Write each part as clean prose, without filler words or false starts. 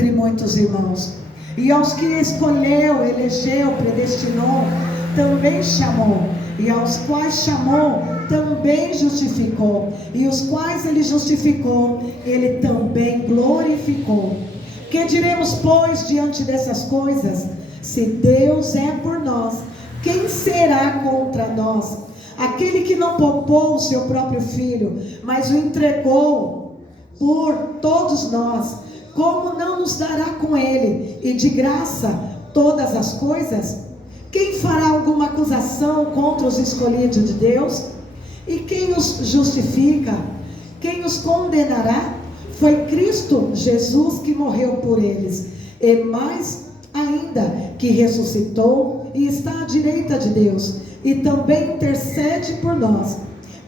entre muitos irmãos. E aos que escolheu, elegeu, predestinou, também chamou. E aos quais chamou, também justificou. E os quais ele justificou, ele também glorificou. Que diremos, pois, diante dessas coisas? Se Deus é por nós, quem será contra nós? Aquele que não poupou o seu próprio filho, mas o entregou por todos nós, como não nos dará com ele, e de graça, todas as coisas? Quem fará alguma acusação contra os escolhidos de Deus? E quem os justifica? Quem os condenará? Foi Cristo Jesus que morreu por eles, e mais ainda, que ressuscitou e está à direita de Deus, e também intercede por nós.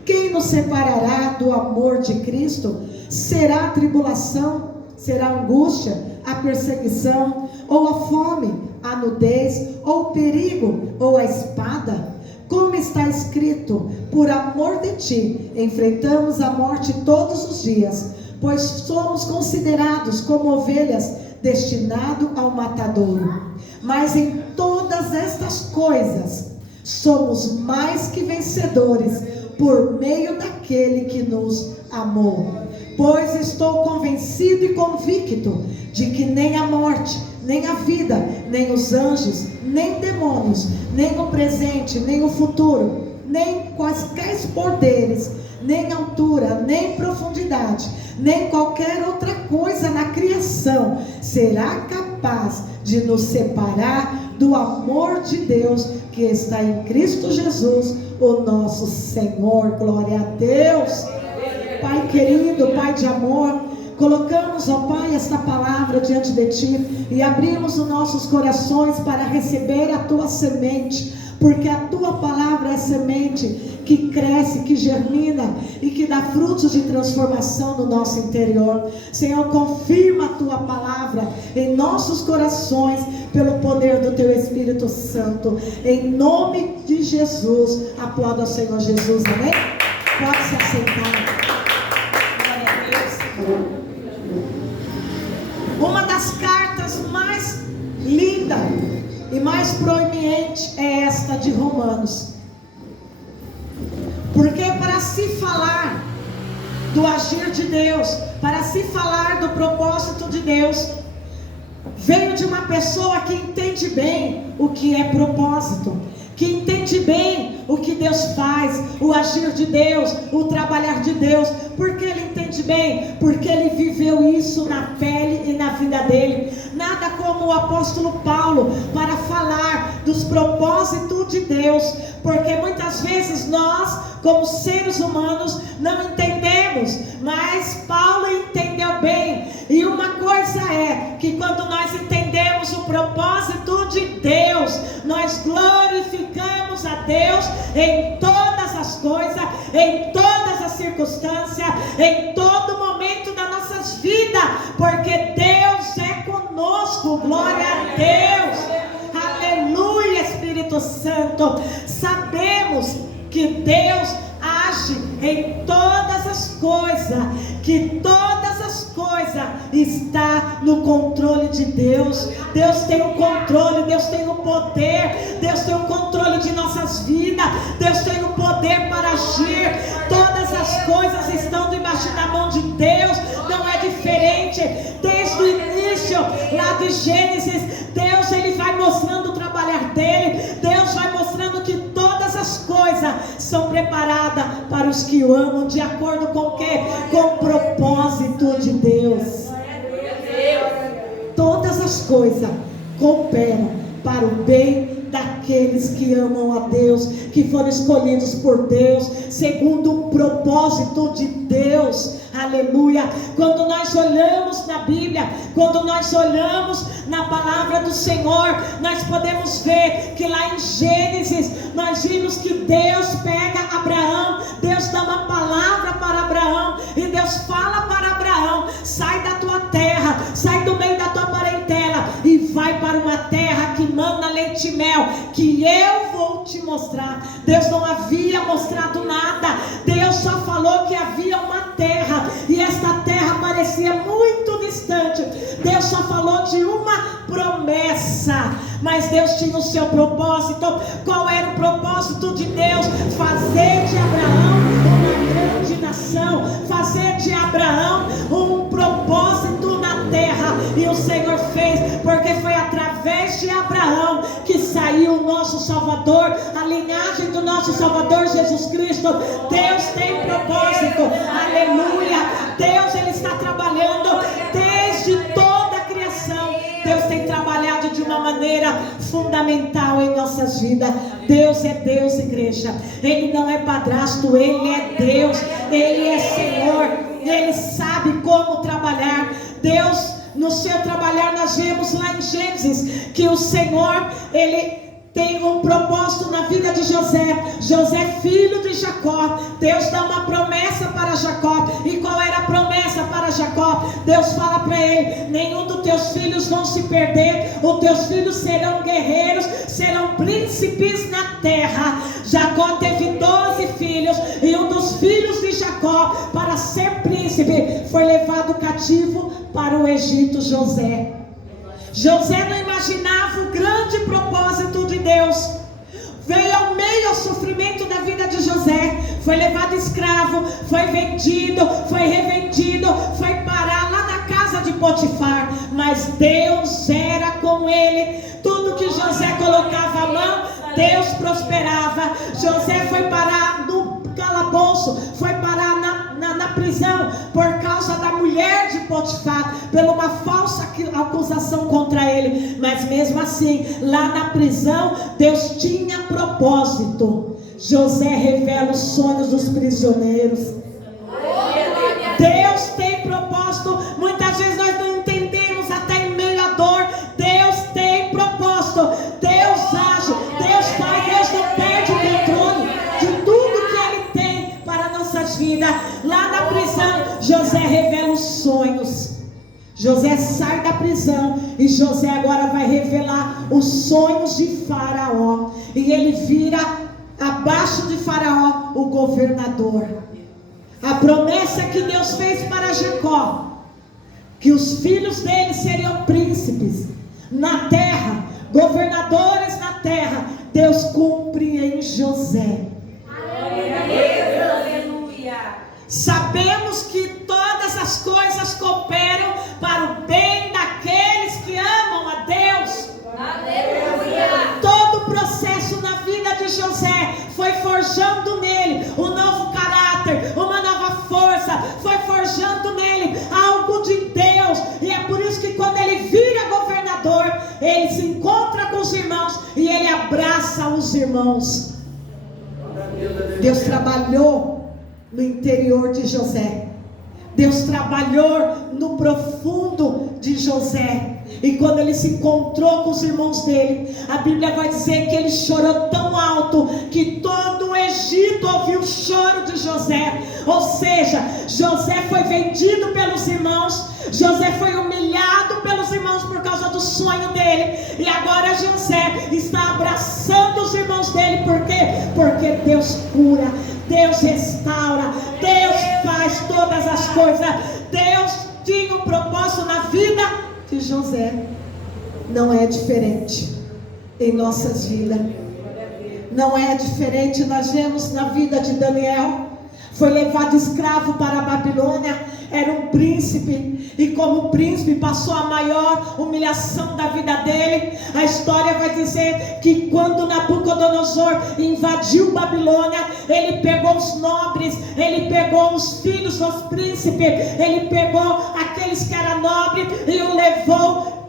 Quem nos separará do amor de Cristo? Será a tribulação? Será a angústia? A perseguição? Ou a fome? A nudez? Ou o perigo? Ou a espada? Como está escrito: por amor de ti, enfrentamos a morte todos os dias, pois somos considerados como ovelhas destinadas ao matadouro. Mas em todas estas coisas, somos mais que vencedores, por meio daquele que nos amou. Pois estou convencido e convicto de que nem a morte, nem a vida, nem os anjos, nem demônios, nem o presente, nem o futuro, nem quaisquer poderes, nem altura, nem profundidade, nem qualquer outra coisa na criação será capaz de nos separar do amor de Deus que está em Cristo Jesus, o nosso Senhor. Glória a Deus. Pai querido, Pai de amor, colocamos, ó Pai, esta palavra diante de Ti e abrimos os nossos corações para receber a Tua semente, porque a Tua palavra é semente que cresce, que germina e que dá frutos de transformação no nosso interior. Senhor, confirma a Tua palavra em nossos corações pelo poder do Teu Espírito Santo, em nome de Jesus. Aplauda ao Senhor Jesus, amém? Pode se assentar. Uma das cartas mais lindas e mais proeminente é esta de Romanos, porque para se falar do agir de Deus, para se falar do propósito de Deus, veio de uma pessoa que entende bem o que é propósito, que entende bem o que Deus faz, o agir de Deus, o trabalhar de Deus. Por que ele entende bem? Porque ele viveu isso na pele e na vida dele. Nada como o apóstolo Paulo para falar dos propósitos de Deus, porque muitas vezes nós, como seres humanos, não entendemos, mas Paulo entendeu bem. E uma coisa é que quando nós entendemos o propósito de Deus, nós glorificamos a Deus em todas as coisas, em todas as circunstâncias, em todo momento das nossas vidas, porque Deus é conosco. Glória a Deus, aleluia. Espírito Santo, sabemos que Deus age em todas as coisas, que todas as coisas está no controle de Deus. Deus tem o controle, Deus tem o poder, Deus tem o controle de nossas vidas, Deus tem o poder para agir. Todas as coisas estão debaixo da mão de Deus, não é diferente. Desde o início, lá de Gênesis, Deus ele vai mostrando o trabalhar dele, Deus vai mostrando que todas as coisas são preparadas para os que o amam, de acordo com o quê? Com o propósito de Deus. Todas as coisas cooperam para o bem daqueles que amam a Deus, que foram escolhidos por Deus, segundo o propósito de Deus. Aleluia. Quando nós olhamos na Bíblia, quando nós olhamos na palavra do Senhor, nós podemos ver que lá em Gênesis, nós vimos que Deus pega Abraão, Deus dá uma palavra para Abraão, e Deus fala para Abraão: sai da tua terra, sai do meio da tua parentela, e vai para uma terra que mana leite e mel, que eu vou te mostrar. Deus não havia mostrado nada, Deus só falou que havia uma terra, e esta terra parecia muito distante. Deus só falou falou de uma promessa, mas Deus tinha o seu propósito. Qual era o propósito de Deus? Fazer de Abraão uma grande nação, fazer de Abraão um propósito na terra. E o Senhor fez, porque foi através de Abraão que saiu o nosso Salvador, a linhagem do nosso Salvador Jesus Cristo. Deus tem propósito, aleluia. Deus, Ele está trabalhando desde toda a criação. Deus tem trabalhado de uma maneira fundamental em nossas vidas. Deus é Deus, igreja. Ele não é padrasto, Ele é Deus, Ele é Senhor. Ele sabe como trabalhar. Deus, no seu trabalhar, nós vemos lá em Gênesis que o Senhor, Ele tem um propósito na vida de José. José, filho de Jacó. Deus dá uma promessa para Jacó. E qual era a promessa para Jacó? Deus fala para ele: nenhum dos teus filhos vão se perder. Os teus filhos serão guerreiros, serão príncipes na terra. Jacó teve 12 filhos. E um dos filhos de Jacó, para ser príncipe, foi levado cativo para o Egito, José. José não imaginava o grande propósito de Deus. Veio ao meio ao sofrimento da vida de José. Foi levado escravo, foi vendido, foi revendido, foi parar lá na casa de Potifar. Mas Deus era com ele. Tudo que José colocava a mão, Deus prosperava. José foi parar no calabouço, foi parar na prisão por causa da mulher de Potifar, por uma falsa acusação contra ele. Mas mesmo assim, lá na prisão, Deus tinha propósito. José revela os sonhos dos prisioneiros. Deus tem propósito. Muitas vezes nós não entendemos, até em meio à dor. Deus tem propósito. Deus age, Deus faz. Deus não perde o controle de tudo que Ele tem para nossas vidas. Lá na prisão, José revela os sonhos. José sai da prisão e José agora vai revelar os sonhos de Faraó. E ele vira, abaixo de Faraó, o governador. A promessa que Deus fez para Jacó, que os filhos dele seriam príncipes na terra, governadores na terra, Deus cumpre em José. Aleluia. Sabemos que todas as coisas cooperam para o bem daqueles que amam a Deus. Aleluia. Todo o processo na vida de José foi forjando nele um novo caráter, uma nova força, foi forjando nele algo de Deus. E é por isso que quando ele vira governador, ele se encontra com os irmãos e ele abraça os irmãos. Deus trabalhou no interior de José. Deus trabalhou no profundo de José. E quando ele se encontrou com os irmãos dele, a Bíblia vai dizer que ele chorou tão alto que todo o Egito ouviu o choro de José. Ou seja, José foi vendido pelos irmãos. José foi humilhado pelos irmãos por causa do sonho dele. E agora José está abraçando os irmãos dele. Por quê? Porque Deus cura, Deus restaura, Deus faz todas as coisas. Deus tinha um propósito na vida de José. Não é diferente em nossas vidas. Não é diferente. Nós vemos na vida de Daniel. Foi levado escravo para a Babilônia. Era um príncipe. E como príncipe passou a maior humilhação da vida dele. A história vai dizer que quando Nabucodonosor invadiu Babilônia, ele pegou os nobres, ele pegou os filhos dos príncipes, ele pegou aqueles que eram nobres e o levou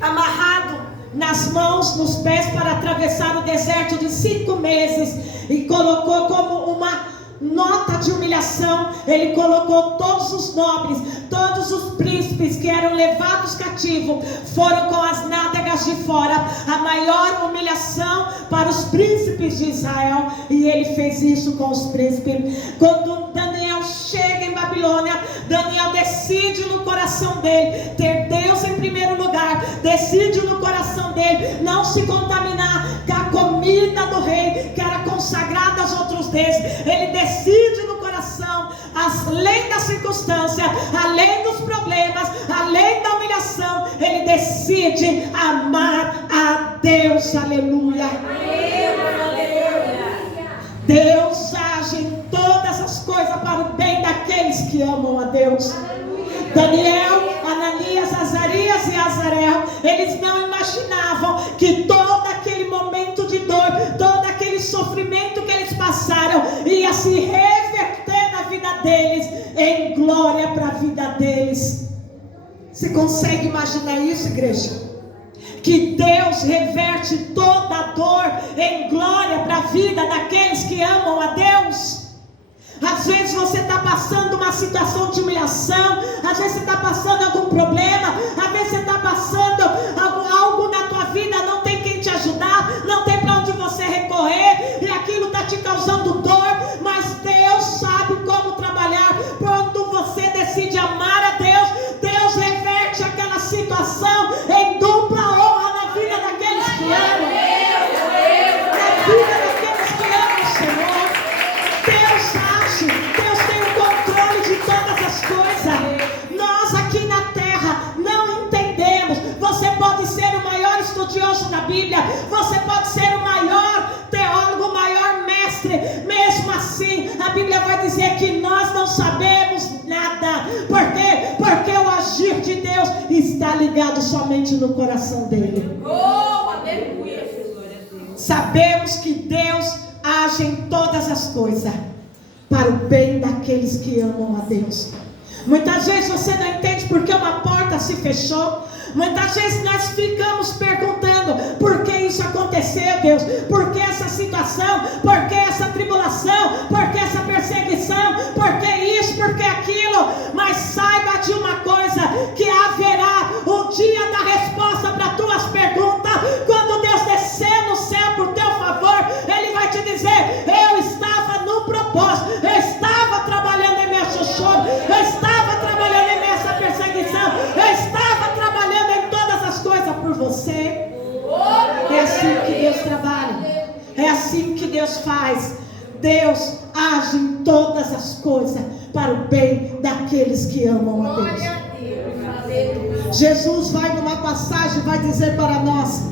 amarrado nas mãos, nos pés, para atravessar o deserto de 5 meses. E colocou como uma nota de humilhação, ele colocou todos os nobres, todos os príncipes que eram levados cativos, foram com as nádegas de fora. A maior humilhação para os príncipes de Israel. E ele fez isso com os príncipes. Quando Daniel chega em Babilônia, Daniel decide no coração dele ter Deus em primeiro lugar. Decide no coração dele não se contaminar com a comida do rei, que era consagrada aos outros deuses. Ele decide no coração além da circunstância, além dos problemas, além da humilhação, ele decide amar a Deus. Aleluia. Deus age em todas as coisas para o bem daqueles que amam a Deus. Daniel, Ananias, Azarias e Azarel, eles não imaginavam que todo aquele momento de dor, todo aquele sofrimento que eles passaram, ia se reverter na vida deles, em glória para a vida deles. Você consegue imaginar isso, igreja? Que Deus reverte toda a dor em glória para a vida daqueles que amam a Deus. Às vezes você está passando uma situação de humilhação, às vezes você está passando algum problema, às vezes você está passando algo na tua vida, não tem quem te ajudar, não tem para onde você recorrer, e aquilo está te causando dor, mas Deus sabe como trabalhar. Quando você decide amar a Deus, Deus reverte aquela situação em dupla honra na vida daqueles que amam, na vida daqueles que amam o Senhor. Deus tem o controle de todas as coisas. Nós aqui na terra não entendemos. Você pode ser o maior estudioso da Bíblia, você pode ser o maior teólogo, o maior mestre. Mesmo assim, a Bíblia vai dizer que nós não sabemos nada. Por quê? Porque o agir de Deus está ligado somente no coração dele. Oh, aleluia. Sabemos que Deus age em todas as coisas para o bem daqueles que amam a Deus. Muitas vezes você não entende porque uma porta se fechou. Muitas vezes nós ficamos perguntando: por que isso aconteceu, Deus? Por que essa situação? Por que essa tribulação? Por que essa perseguição? Por que isso? Por que aquilo? Mas saiba de uma coisa, que haverá o dia da resposta para tuas perguntas. Quando Deus descer no céu por teu favor, Ele vai te dizer: eu estava no propósito, eu estava trabalhando em meu choro, eu estava trabalhando em minha perseguição, eu estava trabalhando em todas as coisas por você. É assim que Deus trabalha, é assim que Deus faz. Deus age em todas as coisas para o bem daqueles que amam a Deus. Jesus vai numa passagem, vai dizer para nós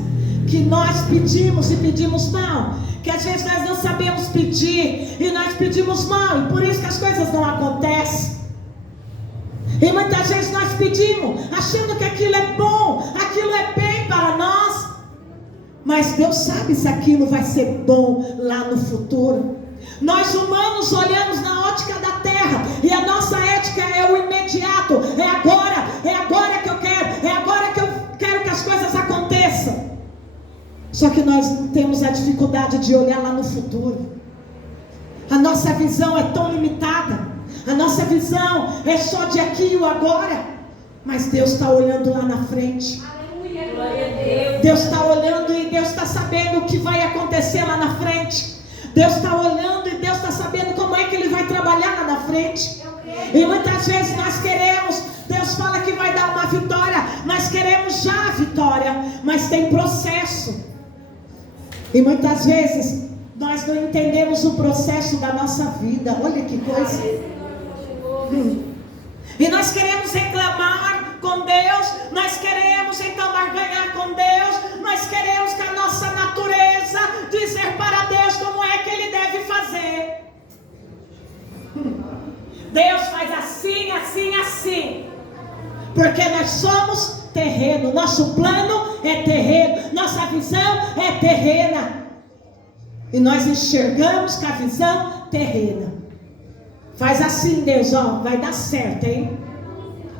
que nós pedimos e pedimos mal, que às vezes nós não sabemos pedir e nós pedimos mal, e por isso que as coisas não acontecem. E muitas vezes nós pedimos achando que aquilo é bom, aquilo é bem para nós, mas Deus sabe se aquilo vai ser bom lá no futuro. Nós humanos olhamos na ótica da terra, e a nossa ética é o imediato, é agora que eu quero, é agora que eu quero que as coisas aconteçam. Só que nós temos a dificuldade de olhar lá no futuro. A nossa visão é tão limitada, a nossa visão é só de aqui e o agora, mas Deus está olhando lá na frente. Deus está olhando e Deus está sabendo o que vai acontecer lá na frente. Deus está olhando e Deus está sabendo como é que Ele vai trabalhar lá na frente. E muitas vezes nós queremos, Deus fala que vai dar uma vitória, nós queremos já a vitória, mas tem processo. E muitas vezes nós não entendemos o processo da nossa vida. Olha que coisa. E nós queremos reclamar com Deus, nós queremos então barganhar com Deus, nós queremos que a nossa natureza dizer para Deus como é que Ele deve fazer. Deus faz assim, assim, assim, porque nós somos terreno, nosso plano é terreno, nossa visão é terrena, e nós enxergamos com a visão terrena. Faz assim, Deus, ó, vai dar certo, hein?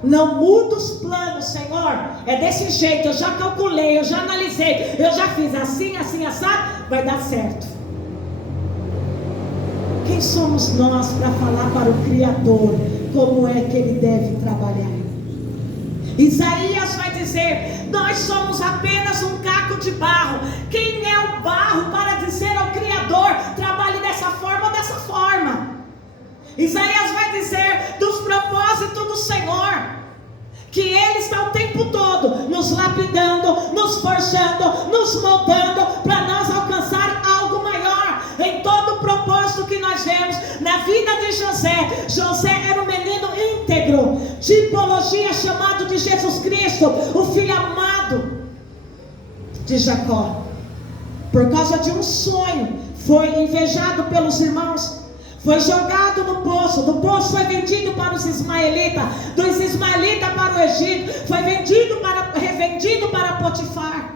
Não muda os planos, Senhor, é desse jeito, eu já calculei, eu já analisei, eu já fiz assim, assim, assado, vai dar certo. Quem somos nós para falar para o Criador como é que Ele deve trabalhar? Isaías vai dizer: nós somos apenas um caco de barro. Quem é o barro para dizer ao Criador: trabalhe dessa forma ou dessa forma? Isaías vai dizer dos propósitos do Senhor, que Ele está o tempo todo nos lapidando, nos forjando, nos moldando para nós alcançar algo maior. Em todo o propósito que nós vemos na vida de José. José era um menino íntegro, tipologia chamado de Jesus Cristo, o filho amado de Jacó. Por causa de um sonho, foi invejado pelos irmãos, foi jogado no poço, do poço foi vendido para os ismaelitas, dos ismaelitas para o Egito, foi revendido para Potifar.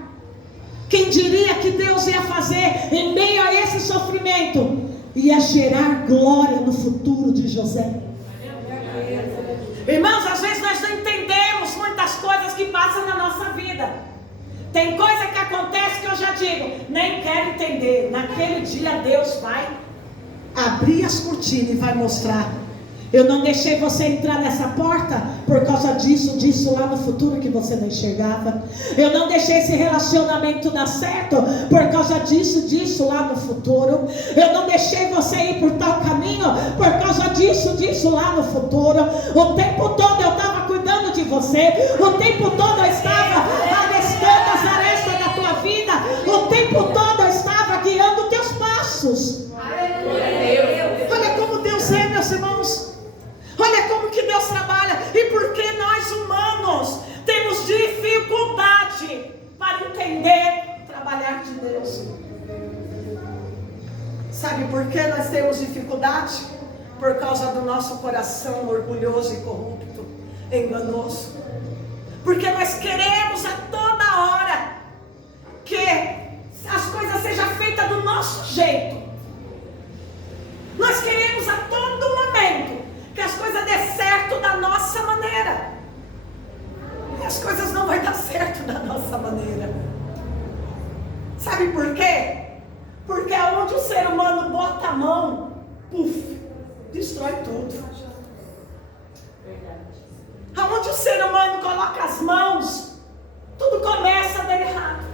Quem diria que Deus ia fazer em meio a esse sofrimento? Ia gerar glória no futuro de José. Irmãos, às vezes nós não entendemos muitas coisas que passam na nossa vida. Tem coisa que acontece que eu já digo, nem quero entender. Naquele dia Deus vai abrir as cortinas e vai mostrar. Eu não deixei você entrar nessa porta por causa disso lá no futuro que você não enxergava. Eu não deixei esse relacionamento dar certo por causa disso lá no futuro. Eu não deixei você ir por tal caminho por causa disso lá no futuro. O tempo todo eu estava cuidando de você. O tempo todo eu estava arrestando as arestas da tua vida. O tempo todo eu estava guiando os teus passos. Olha como Deus é, meus irmãos. Olha como que Deus trabalha. E por que nós humanos temos dificuldade para entender o trabalhar de Deus? Sabe por que nós temos dificuldade? Por causa do nosso coração orgulhoso e corrupto, enganoso. Porque nós queremos a toda hora que as coisas sejam feitas do nosso jeito. Nós queremos a todo momento que as coisas dê certo da nossa maneira. E as coisas não vão dar certo da nossa maneira. Sabe por quê? Porque aonde o ser humano bota a mão, puf, destrói tudo. Aonde o ser humano coloca as mãos, tudo começa a dar errado.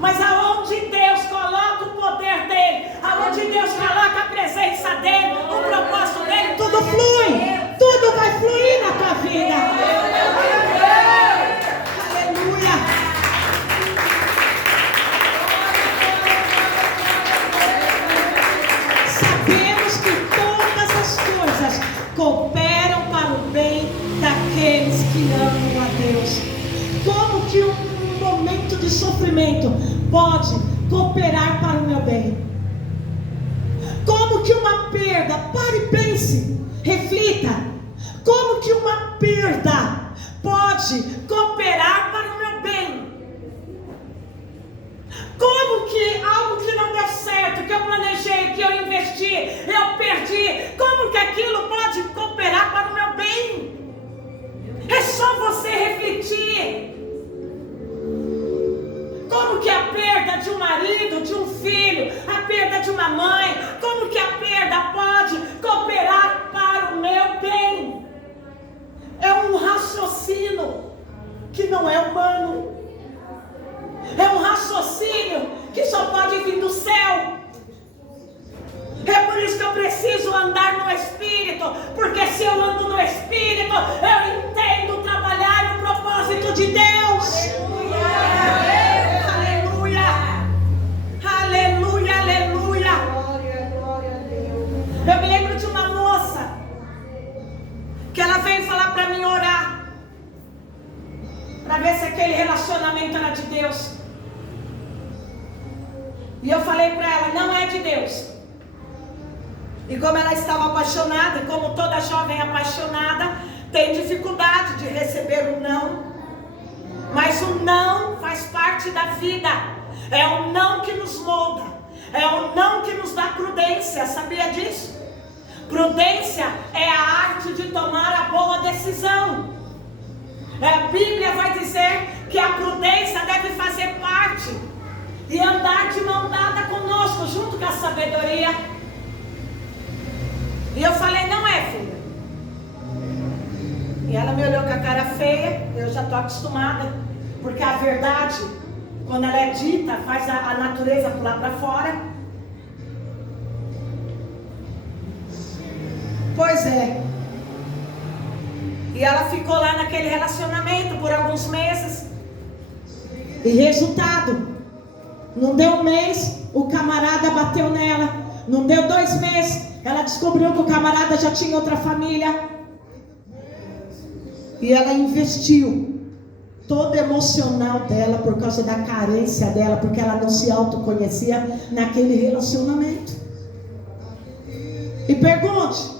Mas aonde Deus coloca o poder dele, aonde Deus coloca a presença dele, o propósito dele, tudo flui, tudo vai fluir na tua vida. Aleluia. Sabemos que todas as coisas cooperam para o bem daqueles que amam a Deus. Como que um momento de sofrimento pode cooperar para o meu bem? Como que uma perda, pare e pense, reflita, como que uma perda pode cooperar para o meu bem? Como que algo que não deu certo, que eu planejei, que eu investi, eu perdi, como que aquilo pode cooperar para o meu bem? É só você refletir. Como que a perda de um marido, de um filho, a perda de uma mãe, como que a perda pode cooperar para o meu bem? É um raciocínio que não é humano. É um raciocínio que só pode vir do céu. É por isso que eu preciso andar no Espírito, porque se eu ando no Espírito, eu entendo trabalhar no propósito de Deus. Aleluia, aleluia, aleluia. Glória a Deus. Eu me lembro de uma moça que ela veio falar para mim orar, para ver se aquele relacionamento era de Deus. E eu falei para ela, não é de Deus. E como ela estava apaixonada, e como toda jovem apaixonada tem dificuldade de receber o não, mas o não faz parte da vida. É o não que nos molda, é o não que nos dá prudência. Sabia disso? Prudência é a arte de tomar a boa decisão. A Bíblia vai dizer que a prudência deve fazer parte e andar de mão dada conosco, junto com a sabedoria. E eu falei, não é, filha. E ela me olhou com a cara feia. Eu já estou acostumada, porque a verdade, quando ela é dita, faz a natureza pular para fora. Pois é. E ela ficou lá naquele relacionamento por alguns meses. E resultado, não deu um mês, o camarada bateu nela. Não deu 2 meses, ela descobriu que o camarada já tinha outra família. E ela investiu todo o emocional dela por causa da carência dela, porque ela não se autoconhecia naquele relacionamento. E pergunte,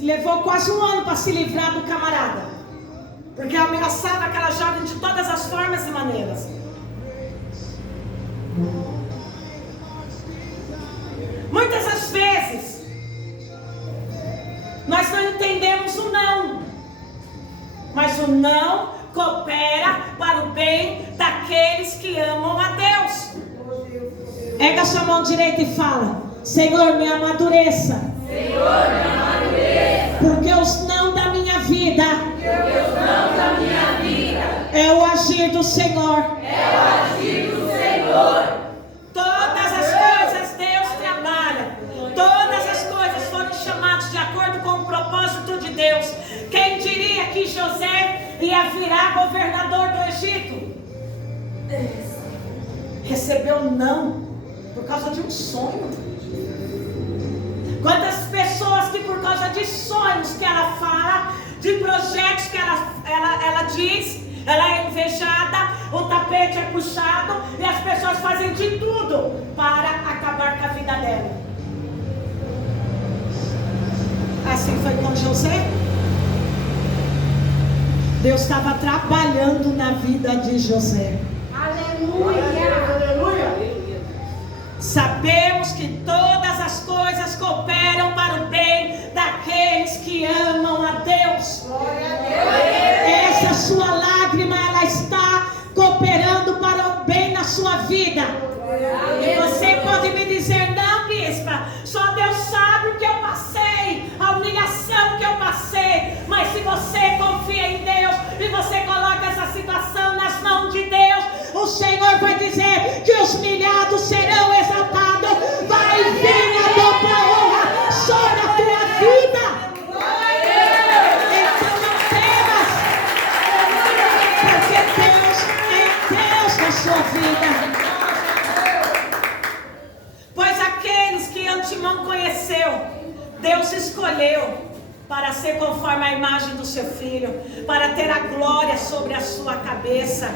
levou quase um ano para se livrar do camarada, porque ameaçava aquela jovem de todas as formas e maneiras. Muitas das vezes nós não entendemos o não, mas o não coopera para o bem daqueles que amam a Deus. Erga sua mão direita e fala: Senhor, me amadureça. Senhor, me amadureça. Porque os não da minha vida, é o agir do Senhor. É o agir do Senhor. Todas as coisas Deus trabalha. Todas as coisas foram chamadas de acordo com o propósito de Deus. Quem diria que José ia virar governador do Egito? Recebeu não por causa de um sonho. Quantas pessoas que por causa de sonhos que ela fala, de projetos que ela diz, ela é invejada, o tapete é puxado e as pessoas fazem de tudo para acabar com a vida dela. Assim foi com José. Deus estava trabalhando na vida de José. Aleluia. Sabemos que todas as coisas cooperam para o bem daqueles que amam a Deus. Essa sua lágrima, ela está cooperando para o bem na sua vida. E você pode me dizer: não, bispa, só Deus sabe o que eu passei, a humilhação que eu passei. Mas se você confia em Deus e você coloca essa situação nas mãos de Deus, o Senhor vai dizer que os humilhados serão exaltados. Vai vir a dupla honra sobre a tua vida. Então não temas, porque Deus é Deus na sua vida. Pois aqueles que antemão conheceu, Deus escolheu para ser conforme a imagem do seu filho, para ter a glória sobre a sua cabeça.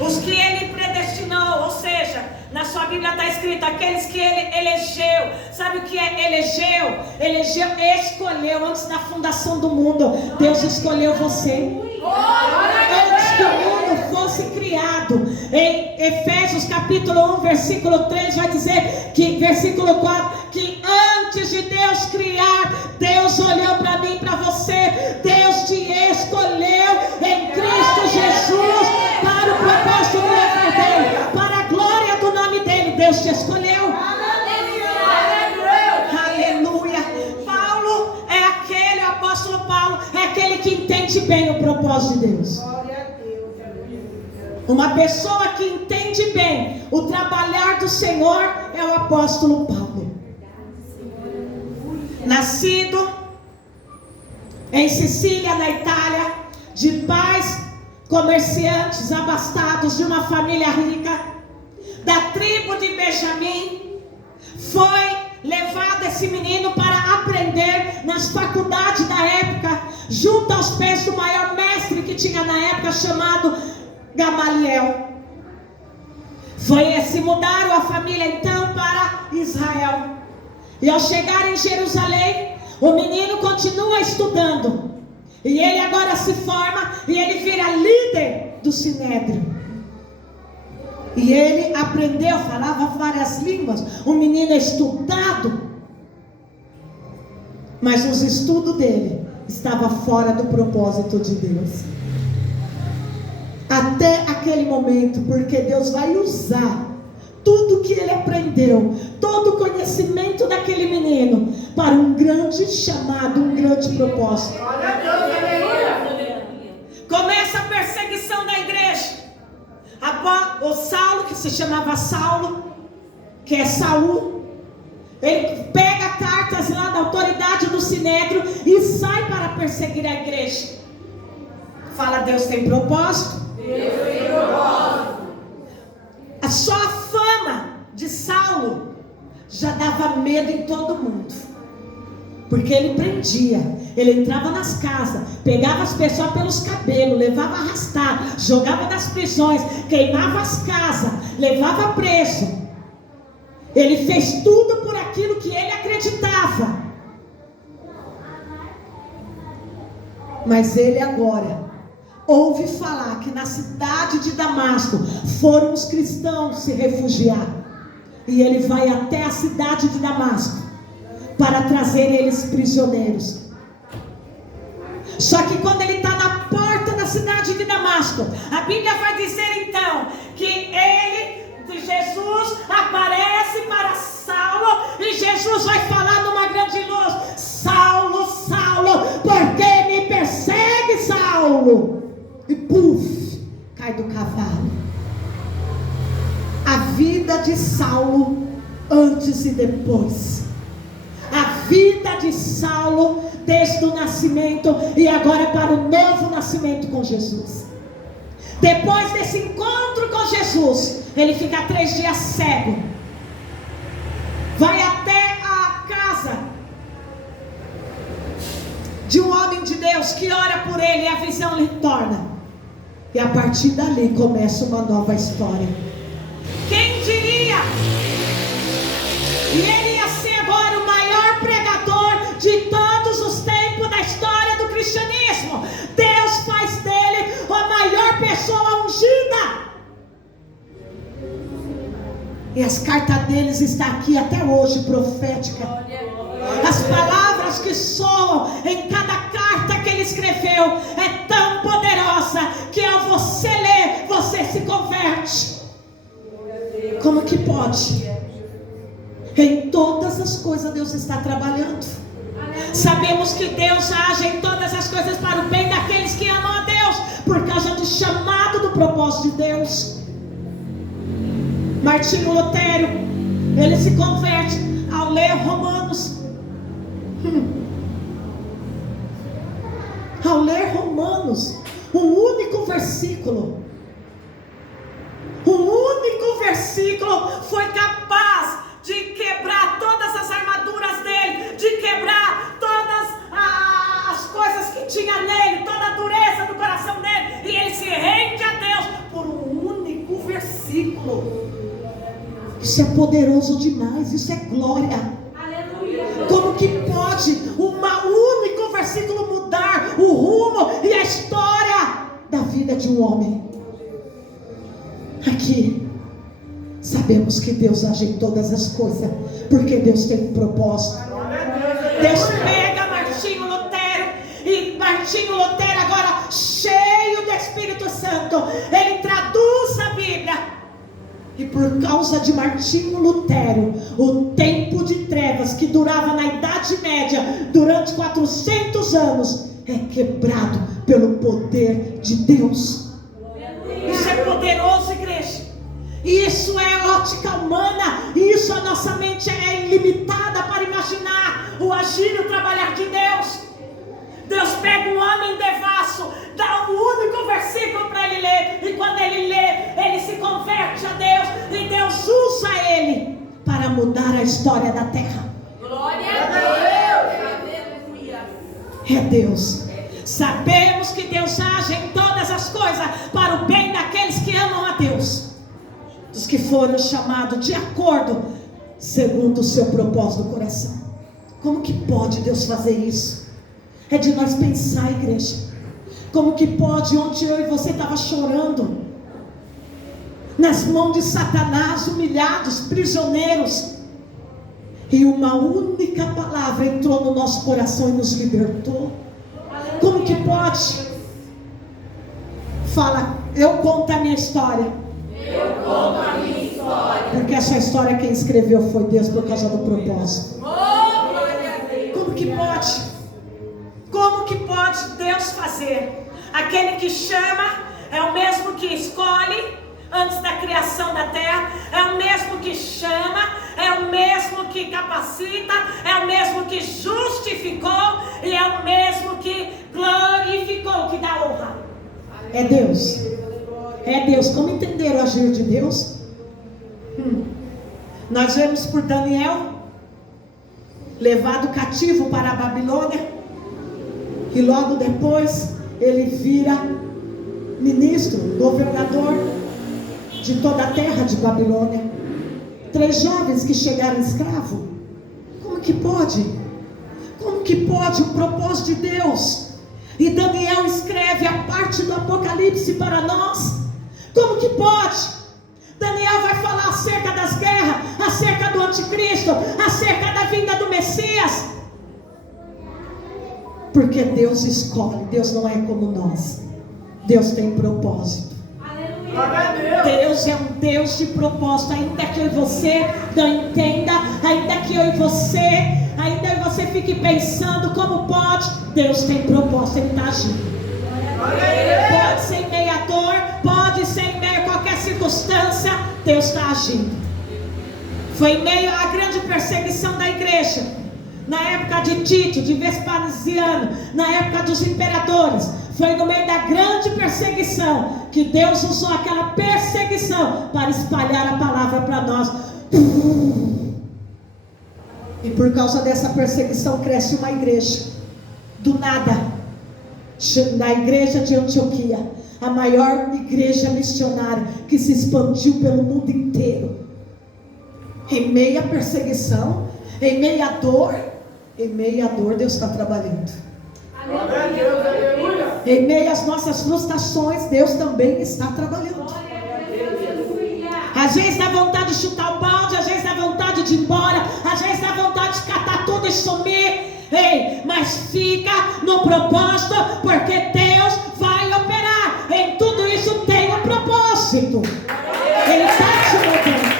Os que ele predestinou, ou seja, na sua Bíblia está escrito, aqueles que ele elegeu. Sabe o que é elegeu? Elegeu, escolheu antes da fundação do mundo. Deus escolheu você antes que o mundo fosse criado. Em Efésios capítulo 1, versículo 3 vai dizer que, versículo 4, que antes de Deus criar, Deus olhou para mim, para você. Deus te escolheu em Cristo Jesus para o propósito do nome dele, para a glória do nome dele. Deus te escolheu. Aleluia. Paulo é aquele, o apóstolo Paulo é aquele que entende bem o propósito de Deus. Uma pessoa que entende bem o trabalhar do Senhor é o apóstolo Paulo. Nascido em Sicília, na Itália, de pais comerciantes abastados, de uma família rica, da tribo de Benjamim, foi levado esse menino para aprender nas faculdades da época, junto aos pés do maior mestre que tinha na época, chamado Gamaliel. Se mudaram a família então para Israel. E ao chegar em Jerusalém, o menino continua estudando. E ele agora se forma e ele vira líder do Sinédrio. E ele aprendeu, falava várias línguas. Um menino estudado. Mas os estudos dele estavam fora do propósito de Deus. Até aquele momento, porque Deus vai usar tudo que ele aprendeu, todo o conhecimento daquele menino, para um grande chamado, um grande propósito. Começa a perseguição da igreja. O Saulo, que se chamava Saulo, que é Saul, ele pega cartas lá da autoridade do Sinédrio e sai para perseguir a igreja. Fala: Deus tem propósito. Deus tem propósito. A sua fama de Saulo já dava medo em todo mundo. Porque ele prendia, ele entrava nas casas, pegava as pessoas pelos cabelos, levava arrastado, jogava das prisões, queimava as casas, levava preso. Ele fez tudo por aquilo que ele acreditava. Mas ele agora ouve falar que na cidade de Damasco foram os cristãos se refugiar. E ele vai até a cidade de Damasco para trazer eles prisioneiros. Só que quando ele está na porta da cidade de Damasco, a Bíblia vai dizer então que Jesus aparece para Saulo, e Jesus vai falar numa grande luz: Saulo, Saulo, por que me persegue, Saulo? E puf, cai do cavalo. A vida de Saulo antes e depois. A vida de Saulo desde o nascimento e agora para o novo nascimento com Jesus. Depois desse encontro com Jesus, ele fica 3 dias cego. Vai até a casa de um homem de Deus que ora por ele, e a visão lhe torna. E a partir dali começa uma nova história. Quem diria? E ele ia ser agora o maior pregador de todos os tempos da história do cristianismo. Deus faz dele a maior pessoa ungida. E as cartas deles estão aqui até hoje, profética. As palavras que soam em cada carta que ele escreveu é tão poderosa que ao você ler, você se converte. Como que pode? Em todas as coisas Deus está trabalhando. Sabemos que Deus age em todas as coisas para o bem daqueles que amam a Deus, por causa do chamado do propósito de Deus. Martinho Lutero, ele se converte ao ler Romanos. Ao ler Romanos, um único versículo foi capaz de quebrar todas as armaduras dele, de quebrar todas as coisas que tinha nele, toda a dureza do coração dele, e ele se rende a Deus por um único versículo. Isso é poderoso demais, isso é glória. Aleluia. Como que pode um único versículo mudar o rumo e a história da vida de um homem? Aqui sabemos que Deus age em todas as coisas, porque Deus tem um propósito. Deus pega Martinho Lutero, e Martinho Lutero agora cheio do Espírito Santo, ele traduz a Bíblia. E por causa de Martinho Lutero, o tempo de trevas que durava na Idade Média durante 400 anos é quebrado pelo poder de Deus. Isso é poderoso, igreja. Isso é ótica humana. Isso a nossa mente é ilimitada para imaginar o agir e o trabalhar de Deus. Deus pega um homem devasso, dá um único versículo para ele ler, e quando ele lê, ele se converte a Deus, e Deus usa ele para mudar a história da terra. Glória a Deus. É Deus. Sabemos que Deus age em todas as coisas para o bem daqueles que amam a Deus, dos que foram chamados de acordo segundo o seu propósito do coração. Como que pode Deus fazer isso? É de nós pensar, igreja. Como que pode? Ontem eu e você estava chorando nas mãos de Satanás, humilhados, prisioneiros, e uma única palavra entrou no nosso coração e nos libertou. Como que pode? Fala, eu conto a minha história. Eu conto a minha história. Porque essa história quem escreveu foi Deus, por causa do propósito. Como que pode? Como que pode Deus fazer? Aquele que chama é o mesmo que escolhe antes da criação da terra, é o mesmo que chama, é o mesmo que capacita, é o mesmo que justificou e é o mesmo que glorificou, que dá honra. É Deus. É Deus. Como entender o agir de Deus? Nós vemos por Daniel, levado cativo para a Babilônia, e logo depois ele vira ministro, governador de toda a terra de Babilônia. 3 jovens que chegaram escravo. Como que pode? Como que pode o propósito de Deus? E Daniel escreve a parte do Apocalipse para nós. Como que pode? Daniel vai falar acerca das guerras, acerca do anticristo, acerca da vinda do Messias. Porque Deus escolhe, Deus não é como nós. Deus tem propósito. Deus é um Deus de propósito. Ainda que eu e você não entenda, ainda que eu e você fique pensando como pode, Deus tem propósito, Ele está agindo. Pode ser em meio à dor, pode ser em meio a qualquer circunstância, Deus está agindo. Foi em meio à grande perseguição da igreja, na época de Tito, de Vespasiano, na época dos imperadores. Foi no meio da grande perseguição que Deus usou aquela perseguição para espalhar a palavra para nós. E por causa dessa perseguição cresce uma igreja. Do nada, na igreja de Antioquia, a maior igreja missionária que se expandiu pelo mundo inteiro. Em meio à perseguição, em meio à dor, Deus está trabalhando. Aleluia. Em meio às nossas frustrações, Deus também está trabalhando. Às vezes dá vontade de chutar o balde, às vezes dá vontade de ir embora, às vezes dá vontade de catar tudo e sumir. Ei, mas fica no propósito, porque Deus vai operar. Em tudo isso tem um propósito. Ele está te movendo.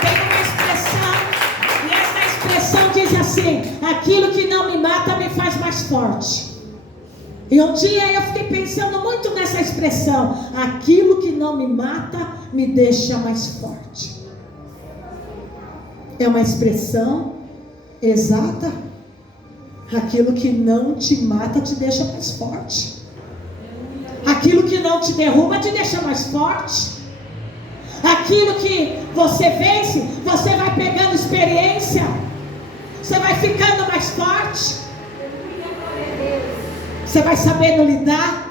Tem uma expressão, e essa expressão diz assim: aquilo que não me mata me faz mais forte. E um dia eu fiquei pensando muito nessa expressão: aquilo que não me mata me deixa mais forte. É uma expressão exata. Aquilo que não te mata te deixa mais forte. Aquilo que não te derruba te deixa mais forte. Aquilo que você vence, você vai pegando experiência, você vai ficando mais forte, você vai sabendo lidar,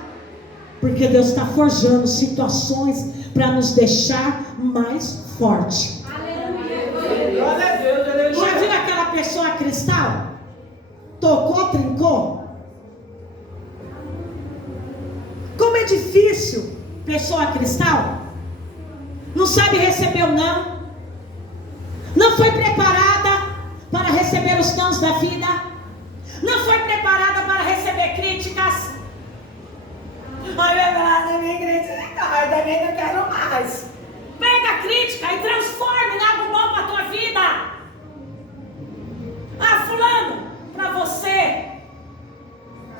porque Deus está forjando situações para nos deixar mais forte. Já viu aquela pessoa cristal? Tocou, trincou? Como é difícil, pessoa cristal. Não sabe receber o não. Não foi preparada para receber os nãos da vida. Não foi preparada para receber críticas. Olha, minha igreja, também não quero mais. Pega a crítica e transforme em algo bom para a tua vida. Ah, fulano, para você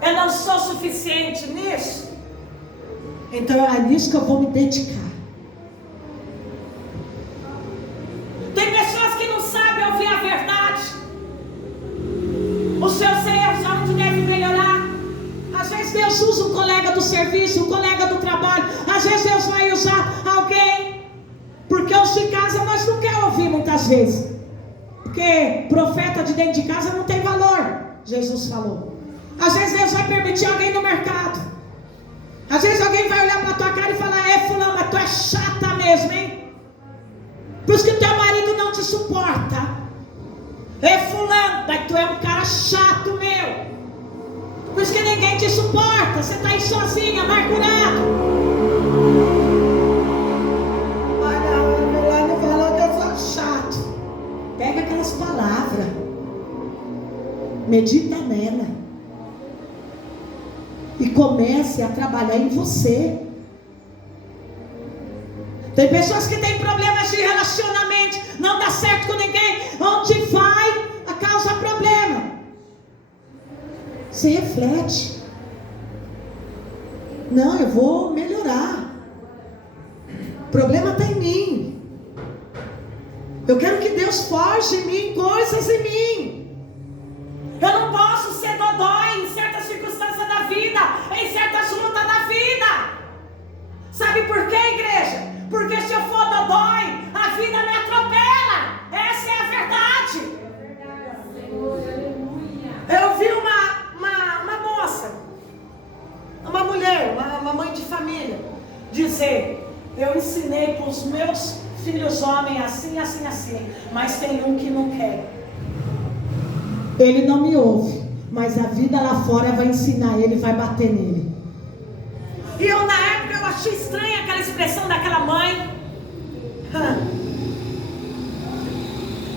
eu não sou suficiente nisso, então é nisso que eu vou me dedicar. Tem pessoas que não sabem ouvir a verdade, os seus erros, onde deve melhorar. Às vezes Deus usa um colega do serviço, um colega do trabalho. Às vezes Deus vai usar alguém, porque os de casa nós não queremos ouvir muitas vezes, porque profeta de dentro de casa não tem valor, Jesus falou. Às vezes Deus vai permitir alguém no mercado. Às vezes alguém vai olhar para tua cara e falar: é, fulano, mas tu é chata mesmo, hein? Por isso que teu marido não te suporta. É, fulano, mas tu é um cara chato, meu. Por isso que ninguém te suporta. Você está aí sozinho, amargurado. Fulano falou que eu sou chato. Pega aquelas palavras, medita nela e comece a trabalhar em você. Tem pessoas que têm problemas de relacionamento, não dá certo com ninguém. Onde vai, causa problema. Se reflete. Não, eu vou melhorar. O problema está em mim. Eu quero que Deus forje em mim coisas em mim. Eu não posso ser dodói em certas circunstâncias da vida, em certas lutas da vida. Sabe por quê, igreja? Porque se eu for dodói, a vida me atropela. uma mãe de família, dizer: eu ensinei para os meus filhos homens assim, assim, assim, mas tem um que não quer. Ele não me ouve, mas a vida lá fora vai ensinar ele, vai bater nele. E eu na época eu achei estranha aquela expressão daquela mãe.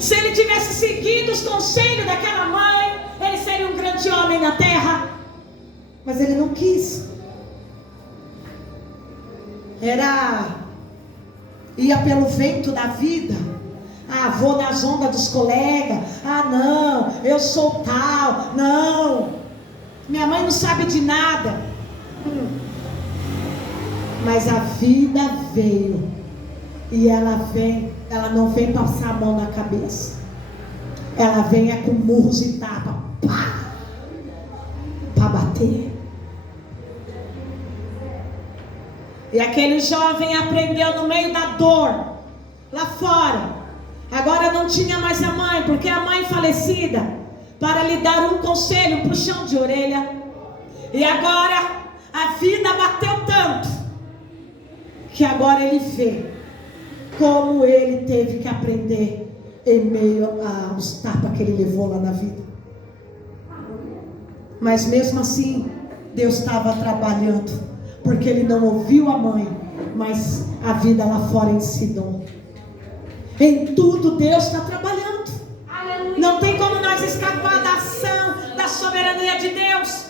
Se ele tivesse seguido os conselhos daquela mãe, ele seria um grande homem na terra. Mas ele não quis. Ia pelo vento da vida. Vou nas ondas dos colegas. Não, eu sou tal. Não, minha mãe não sabe de nada. Mas a vida veio. E ela não vem passar a mão na cabeça. Ela vem com murros e tapa. Para bater. E aquele jovem aprendeu no meio da dor, lá fora. Agora não tinha mais a mãe, porque a mãe falecida, para lhe dar um conselho, um puxão de orelha. E agora a vida bateu tanto, que agora ele vê como ele teve que aprender em meio aos tapas que ele levou lá na vida. Mas mesmo assim, Deus estava trabalhando, porque ele não ouviu a mãe, mas a vida lá fora ensinou. Em tudo Deus está trabalhando. Aleluia. Não tem como nós escapar da ação, da soberania de Deus.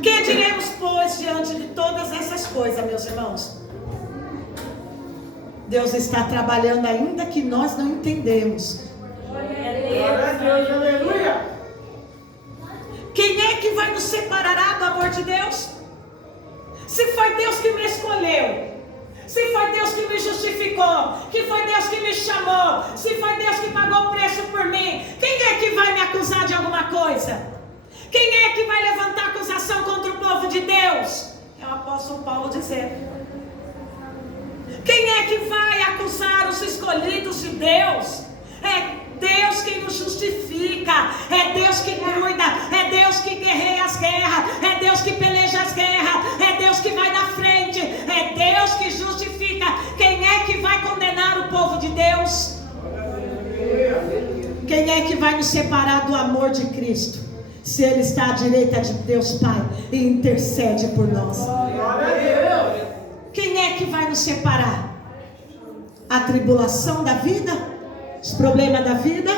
Que diremos, pois, diante de todas essas coisas, meus irmãos? Deus está trabalhando ainda que nós não entendemos. Aleluia. Quem é que vai nos separar do amor de Deus? Se foi Deus que me escolheu, se foi Deus que me justificou, que foi Deus que me chamou, se foi Deus que pagou o preço por mim, quem é que vai me acusar de alguma coisa? Quem é que vai levantar acusação contra o povo de Deus? É o apóstolo Paulo dizendo. Quem é que vai acusar os escolhidos de Deus? É Deus quem nos justifica, é Deus que cuida, é Deus que guerreia as guerras, é Deus que peleja as guerras, é Deus que vai na frente, é Deus que justifica. Quem é que vai condenar o povo de Deus? Quem é que vai nos separar do amor de Cristo? Se Ele está à direita de Deus Pai e intercede por nós. Quem é que vai nos separar? A tribulação da vida? Os problemas da vida,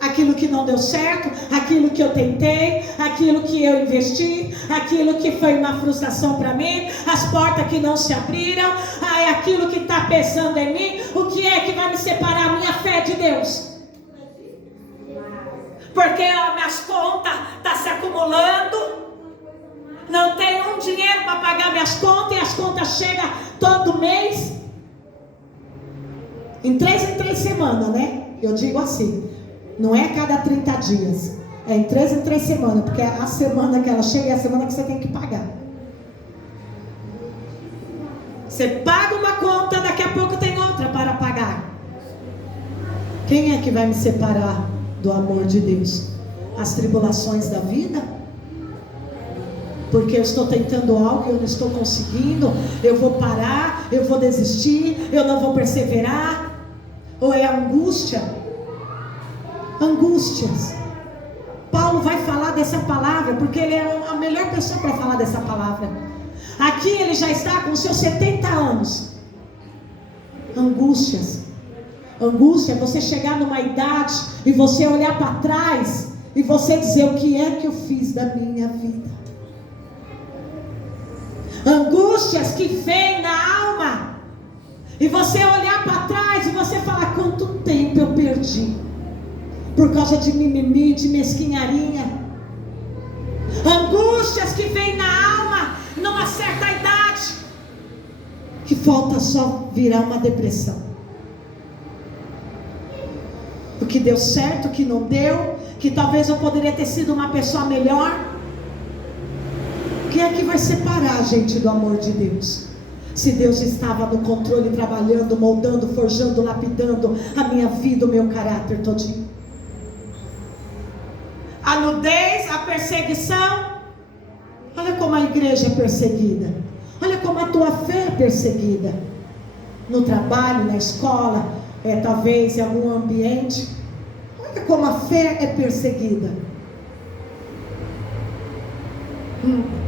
aquilo que não deu certo, aquilo que eu tentei, aquilo que eu investi, aquilo que foi uma frustração para mim, as portas que não se abriram, é aquilo que está pesando em mim. O que é que vai me separar a minha fé de Deus? Porque minhas contas estão se acumulando, não tenho dinheiro para pagar minhas contas, e as contas chegam todo mês. Em 3 semanas, né? Eu digo assim, não é a cada 30 dias, é em 3 semanas, porque a semana que ela chega é a semana que você tem que pagar. Você paga uma conta, daqui a pouco tem outra para pagar. Quem é que vai me separar do amor de Deus? As tribulações da vida? Porque eu estou tentando algo e eu não estou conseguindo, eu vou parar, eu vou desistir, eu não vou perseverar. Ou é angústia? Angústias. Paulo vai falar dessa palavra, porque ele é a melhor pessoa para falar dessa palavra. Aqui ele já está com seus 70 anos. Angústias. Angústia é você chegar numa idade e você olhar para trás e você dizer: o que é que eu fiz da minha vida? Angústias que vem na alma e você olhar para trás e você falar: quanto tempo eu perdi por causa de mimimi, de mesquinharia. Angústias que vem na alma numa certa idade, que falta só virar uma depressão. O que deu certo, o que não deu, que talvez eu poderia ter sido uma pessoa melhor. Quem é que vai separar a gente do amor de Deus? Se Deus estava no controle, trabalhando, moldando, forjando, lapidando a minha vida, o meu caráter todinho. A nudez, a perseguição. Olha como a igreja igreja é perseguida. Olha como a tua fé é perseguida. No trabalho, na escola, talvez em algum ambiente. Olha como a fé é perseguida.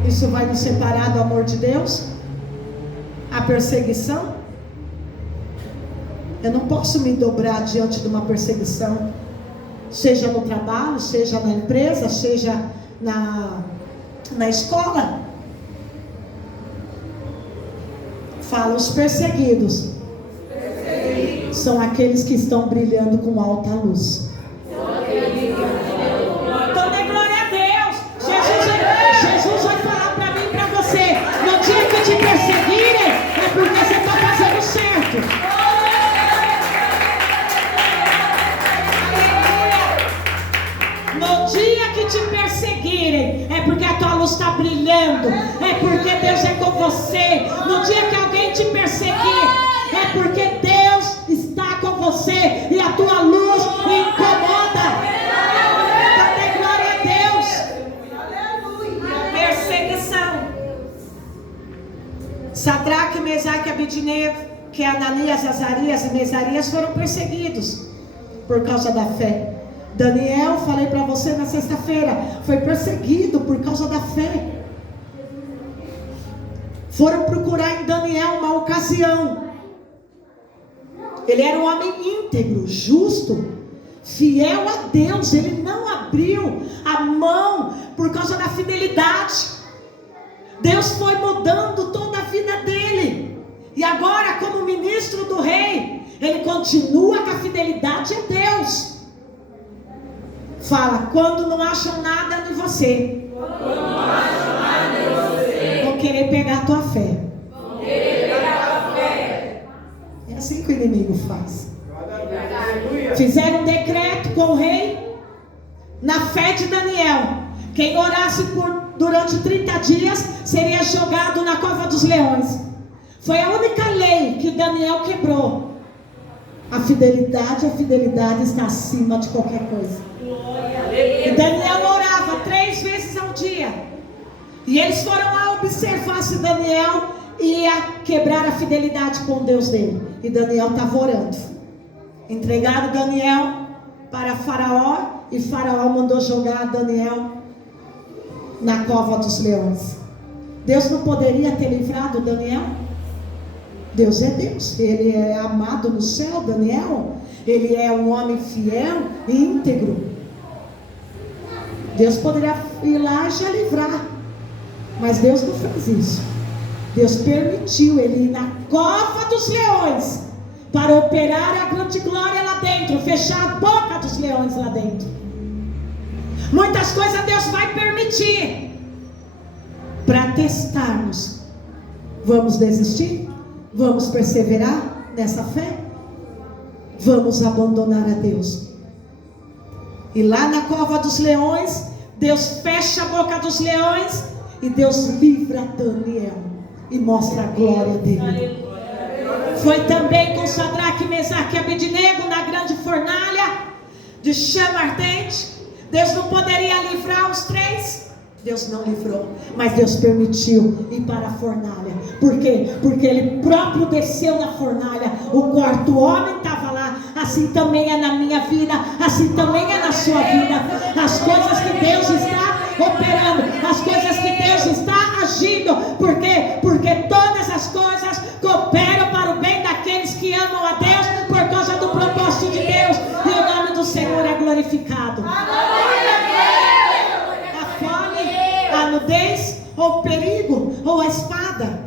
Isso vai nos separar do amor de Deus? A perseguição? Eu não posso me dobrar diante de uma perseguição, seja no trabalho, seja na empresa, seja na escola. Fala, os perseguidos são aqueles que estão brilhando com alta luz. Então dê glória a Deus. Jesus vai falar para mim e para você: no dia que te perseguirem, é porque você está fazendo certo. No dia que te perseguirem, é porque a tua luz está brilhando, é porque Deus é com você. No dia que alguém te perseguir, é porque Deus está com você e a tua luz incomoda. Então dê glória a Deus. Perseguição. Sadraque, Mesaque e Abednego, que Ananias, Azarias e Mesarias foram perseguidos por causa da fé. Daniel, falei para você na sexta-feira, foi perseguido por causa da fé. Foram procurar em Daniel uma ocasião. Ele era um homem íntegro, justo, fiel a Deus. Ele não abriu a mão por causa da fidelidade. Deus foi mudando toda a vida dele. E agora, como ministro do rei, ele continua com a fidelidade a Deus. Fala, quando não acham nada em você, vão querer pegar a tua fé. É assim que o inimigo faz. Fizeram um decreto com o rei, na fé de Daniel: quem orasse durante 30 dias seria jogado na cova dos leões. Foi a única lei que Daniel quebrou. A fidelidade está acima de qualquer coisa. E Daniel orava 3 vezes ao dia. E eles foram lá observar se Daniel ia quebrar a fidelidade com Deus dele. E Daniel estava orando. Entregaram Daniel para Faraó. E Faraó mandou jogar Daniel na cova dos leões. Deus não poderia ter livrado Daniel? Deus é Deus. Ele é amado no céu, Daniel. Ele é um homem fiel e íntegro. Deus poderia ir lá e já livrar, mas Deus não fez isso. Deus permitiu ele ir na cova dos leões para operar a grande glória lá dentro, fechar a boca dos leões lá dentro. Muitas coisas Deus vai permitir para testar-nos. Vamos desistir? Vamos perseverar nessa fé? Vamos abandonar a Deus? E lá na cova dos leões, Deus fecha a boca dos leões e Deus livra Daniel e mostra a glória dele. Foi também com Sadraque, Mesaque e Abednego na grande fornalha de chama ardente. Deus não poderia livrar os 3? Deus não livrou, mas Deus permitiu ir para a fornalha. Por quê? Porque Ele próprio desceu na fornalha. O quarto homem estava lá. Assim também é na minha vida, assim também é na sua vida. As coisas que Deus está operando, as coisas que Deus está agindo. Por quê? Porque todas as coisas cooperam para o bem daqueles que amam a Deus, por causa do propósito de Deus. E o nome do Senhor é glorificado. A nudez, ou o perigo, ou a espada.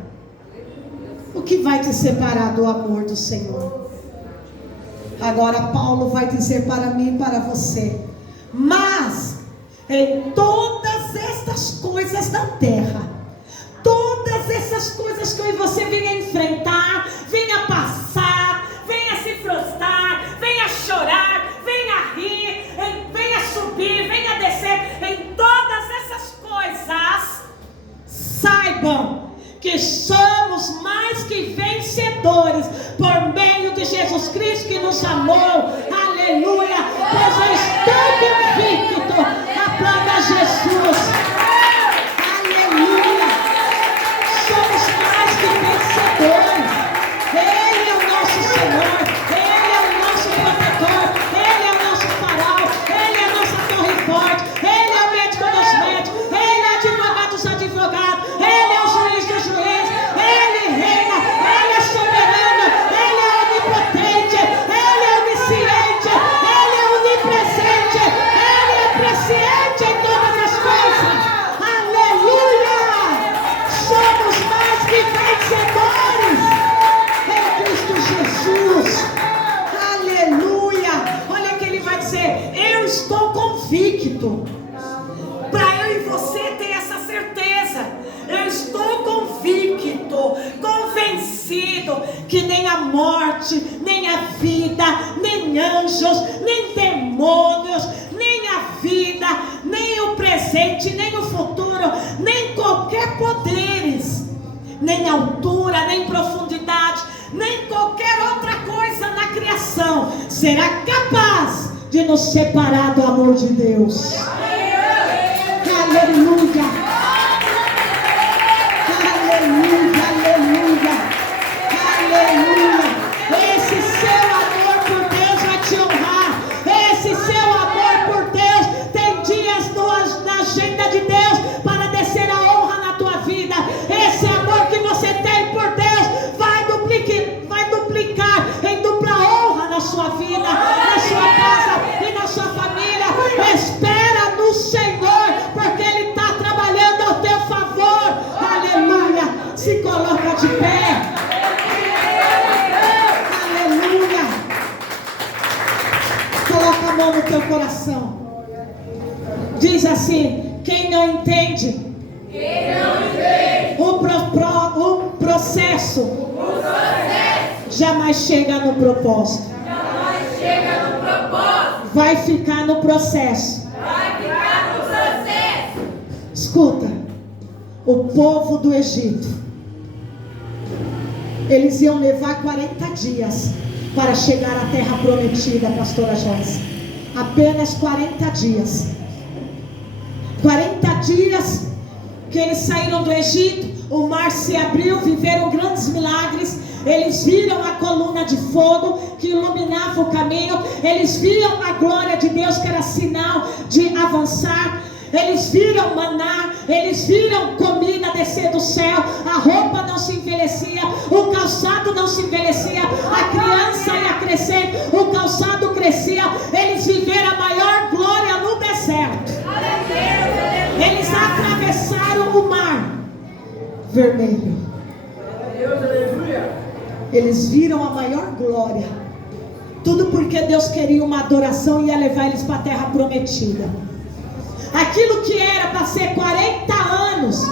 O que vai te separar do amor do Senhor? Agora Paulo vai dizer para mim e para você: mas em todas estas coisas da terra, todas essas coisas que eu e você venha enfrentar, venha passar, venha se frustrar, venha chorar, venha rir, venha subir, venha descer, em todas essas coisas, saibam que somos mais que vencedores por meio de Jesus Cristo que nos amou. Aleluia! Pois eu estou convicto. Aplauda Jesus. Aleluia! escrito que nem a morte, nem a vida, nem anjos, nem demônios, nem a vida, nem o presente, nem o futuro, nem qualquer poderes, nem altura, nem profundidade, nem qualquer outra coisa na criação será capaz de nos separar do amor de Deus. Aleluia, aleluia, aleluia, aleluia. Esse seu amor por Deus vai te honrar. Esse seu amor por Deus tem dias na agenda de Deus para descer a honra na tua vida. Esse amor que você tem por Deus vai duplicar em dupla honra na sua vida, na sua casa e na sua família. Espera no Senhor, porque Ele está trabalhando ao teu favor. Aleluia. Se coloca de pé. Aleluia. Coloca a mão no teu coração. Diz assim: quem não entende o processo jamais chega no propósito. Vai ficar no processo. Escuta, o povo do Egito, eles iam levar 40 dias para chegar à terra prometida, pastora Joyce. Apenas 40 dias. 40 dias que eles saíram do Egito, o mar se abriu, viveram grandes milagres. Eles viram a coluna de fogo que iluminava o caminho. Eles viam a glória de Deus, que era sinal de avançar. Eles viram maná, eles viram comida descer do céu. A roupa não se envelhecia, o calçado não se envelhecia. A criança ia crescendo, o calçado crescia. Eles viveram a maior glória no deserto. Eles atravessaram o mar vermelho. Eles viram a maior glória. Tudo porque Deus queria uma adoração e ia levar eles para a terra prometida. Aquilo que era para ser 40 anos,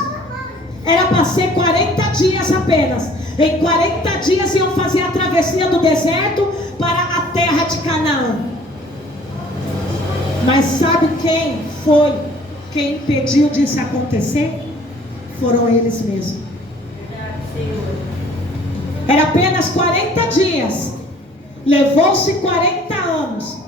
era para ser 40 dias apenas. Em 40 dias iam fazer a travessia do deserto para a terra de Canaã. Mas sabe quem foi quem impediu disso acontecer? Foram eles mesmos. Era apenas 40 dias. Levou-se 40 anos.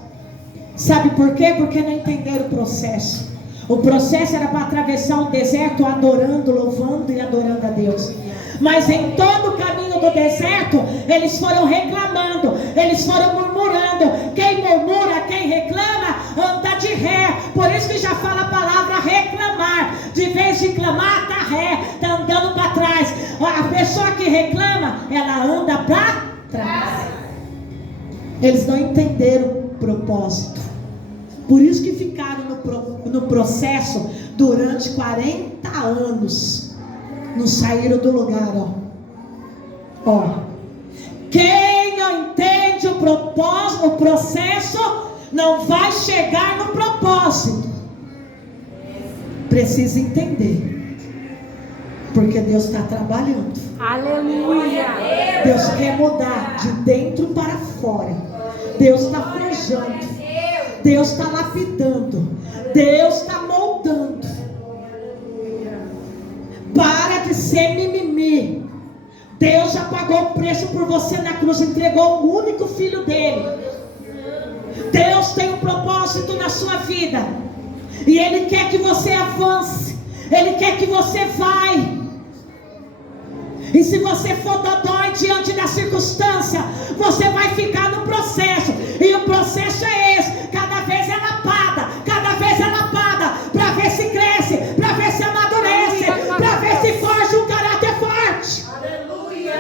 Sabe por quê? Porque não entenderam o processo. O processo era para atravessar um deserto adorando, louvando e adorando a Deus. Mas em todo o caminho do deserto, eles foram reclamando, eles foram murmurando. Quem murmura, quem reclama, anda de ré. Por isso que já fala a palavra reclamar. De vez de clamar, está ré, está andando para trás. A pessoa que reclama, ela anda para trás. Eles não entenderam o propósito. Por isso que ficaram no processo durante 40 anos. Não saíram do lugar, ó. Quem não entende o propósito, o processo, não vai chegar no propósito. Precisa entender. Porque Deus está trabalhando. Aleluia. Deus quer mudar de dentro para fora. Deus está forjando. Deus está lapidando. Deus está moldando. Para de ser mimimi. Deus já pagou o preço por você na cruz. Entregou o único filho dele. Deus tem um propósito na sua vida. E Ele quer que você avance. Ele quer que você vai. E se você for dodói diante da circunstância, você vai ficar no processo. E o processo é esse. Cada vez é lapada. Cada vez é lapada. Para ver se cresce. Para ver se amadurece. Para ver se forja um caráter forte. Aleluia.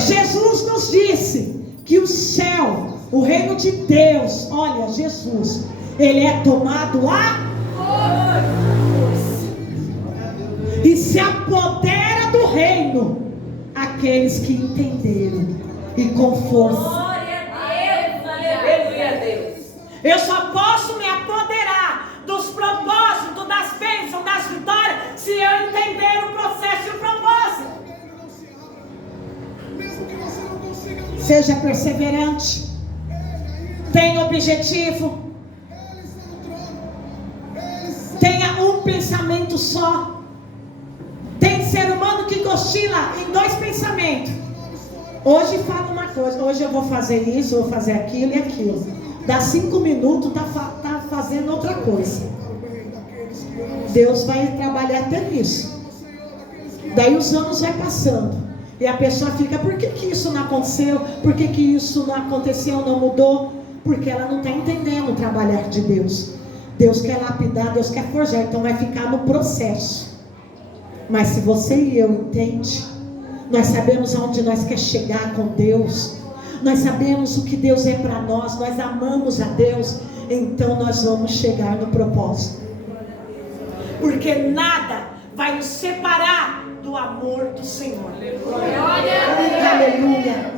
Jesus nos disse que o céu, o reino de Deus, olha, Jesus, ele é tomado a e se apodera do reino aqueles que entenderam e com força. Glória a Deus. Eu só posso me apoderar dos propósitos, das bênçãos, das vitórias, se eu entender o processo e o propósito. Seja perseverante. Tenha objetivo. Tenha um pensamento só. Tem ser humano que oscila em 2 pensamentos. Hoje fala uma coisa, hoje eu vou fazer isso, vou fazer aquilo e aquilo. Dá 5 minutos, tá fazendo outra coisa. Deus vai trabalhar até nisso. Daí os anos vai passando. E a pessoa fica, por que isso não aconteceu? Por que isso não aconteceu, não mudou? Porque ela não está entendendo o trabalhar de Deus. Deus quer lapidar, Deus quer forjar, então vai ficar no processo. Mas se você e eu entende, nós sabemos aonde nós quer chegar com Deus, nós sabemos o que Deus é para nós, nós amamos a Deus, então nós vamos chegar no propósito. Porque nada vai nos separar do amor do Senhor. Aleluia.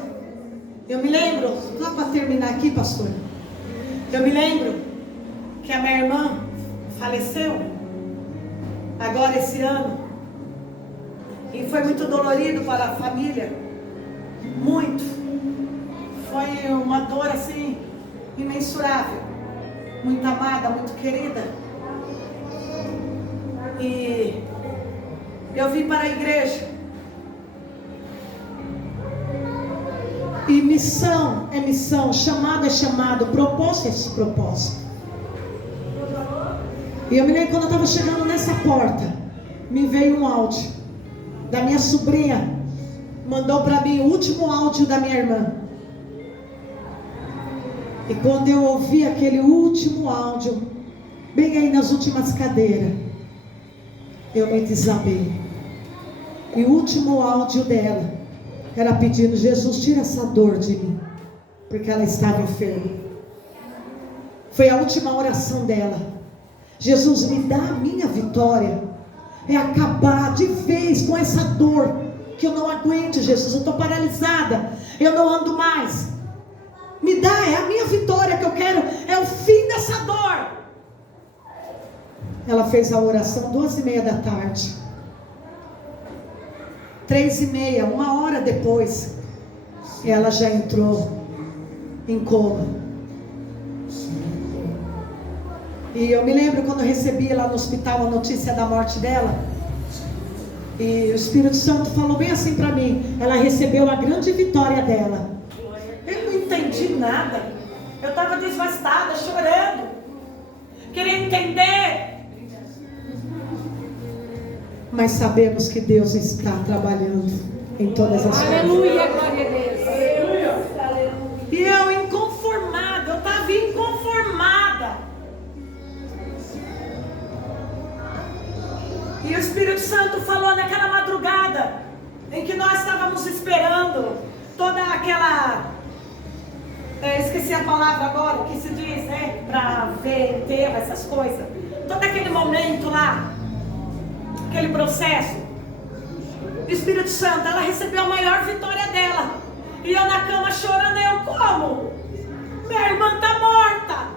Eu me lembro, só para terminar aqui, pastor, eu me lembro que a minha irmã faleceu agora esse ano, e foi muito dolorido para a família, muito, foi uma dor assim imensurável, muito amada, muito querida. E eu vim para a igreja. E missão é missão, chamado é chamado, propósito é propósito. E eu me lembro quando eu estava chegando nessa porta, me veio um áudio da minha sobrinha, mandou para mim o último áudio da minha irmã. E quando eu ouvi aquele último áudio, bem aí nas últimas cadeiras, eu me desabei. E o último áudio dela era pedindo: Jesus, tira essa dor de mim, porque ela estava enferma. Foi a última oração dela. Jesus, me dá a minha vitória, é acabar de vez com essa dor, que eu não aguento, Jesus, eu estou paralisada, eu não ando mais. Me dá, é a minha vitória que eu quero, é o fim dessa dor. Ela fez a oração 2:30 da tarde. 3:30, 1 hora depois, ela já entrou em coma. E eu me lembro quando eu recebi lá no hospital a notícia da morte dela. E o Espírito Santo falou bem assim para mim: ela recebeu a grande vitória dela. Eu não entendi nada. Eu estava devastada, chorando, queria entender. Mas sabemos que Deus está trabalhando em todas as coisas. Aleluia, glória a Deus. E eu inconformada, eu estava inconformada. E o Espírito Santo falou naquela madrugada, em que nós estávamos esperando toda aquela... esqueci a palavra agora, o que se diz, né? Para ver enterro, essas coisas. Todo aquele momento lá, aquele processo. O Espírito Santo, ela recebeu a maior vitória dela. E eu na cama chorando, eu como? Minha irmã está morta.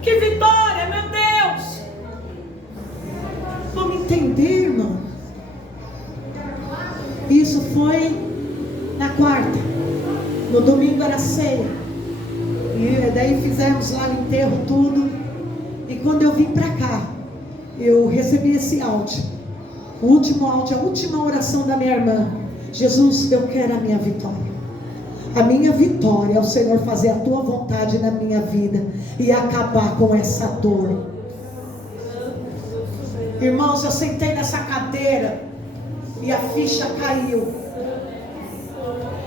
Que vitória, meu Deus. Vamos entender, irmão. Isso foi na quarta. No domingo era ceia. E daí fizemos lá o enterro, tudo. E quando eu vim para cá, eu recebi esse áudio. O último áudio, a última oração da minha irmã. Jesus, eu quero a minha vitória. A minha vitória é o Senhor fazer a tua vontade na minha vida e acabar com essa dor. Irmãos, eu sentei nessa cadeira e a ficha caiu.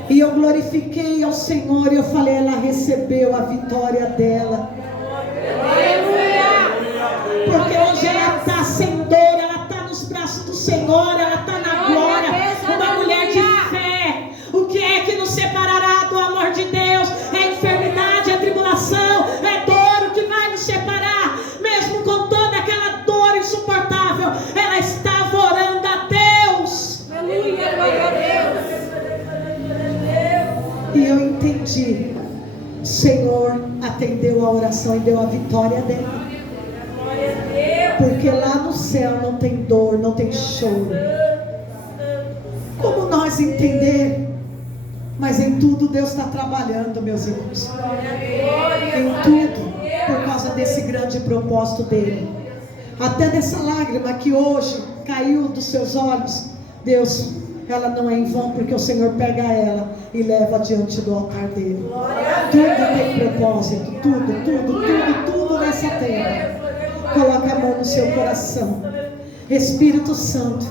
E eu glorifiquei ao Senhor e eu falei: ela recebeu a vitória dela. Porque hoje ela está sem dor, ela está nos braços do Senhor, ela está na glória. Uma mulher de fé. O que é que nos separará do amor de Deus? É a enfermidade, é a tribulação, é dor o que vai nos separar. Mesmo com toda aquela dor insuportável, ela estava orando a Deus. Aleluia, glória a Deus. E eu entendi. O Senhor atendeu a oração e deu a vitória dela. Porque lá no céu não tem dor, não tem choro. Como nós entender? Mas em tudo Deus está trabalhando, meus irmãos. Em tudo, por causa desse grande propósito dele. Até dessa lágrima que hoje caiu dos seus olhos, Deus, ela não é em vão, porque o Senhor pega ela e leva diante do altar dele. Tudo tem propósito, tudo nessa terra. Coloca a mão no seu coração. Espírito Santo,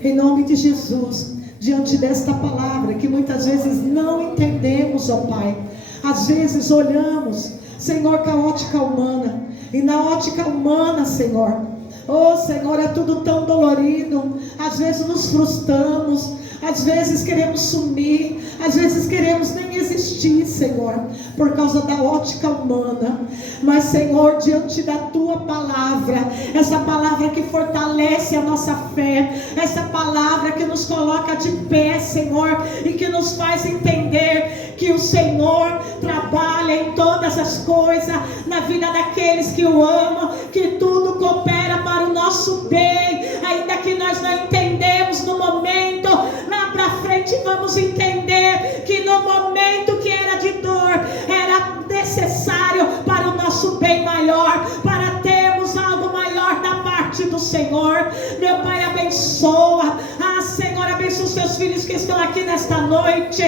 em nome de Jesus, diante desta palavra que muitas vezes não entendemos, ó Pai. Às vezes olhamos, Senhor, com a ótica humana, e na ótica humana, Senhor, oh Senhor, é tudo tão dolorido. Às vezes nos frustramos, às vezes queremos sumir, às vezes queremos nem existir, Senhor, por causa da ótica humana. Mas, Senhor, diante da Tua palavra, essa palavra que fortalece a nossa fé, essa palavra que nos coloca de pé, Senhor, e que nos faz entender que o Senhor trabalha em todas as coisas, na vida daqueles que o amam, que tudo coopera para o nosso bem, ainda que nós não entendemos no momento. Lá para frente vamos entender que no momento que era de dor, era necessário para o nosso bem maior, para termos algo maior da parte do Senhor. Meu Pai, abençoa. Senhor, abençoa os teus filhos que estão aqui nesta noite.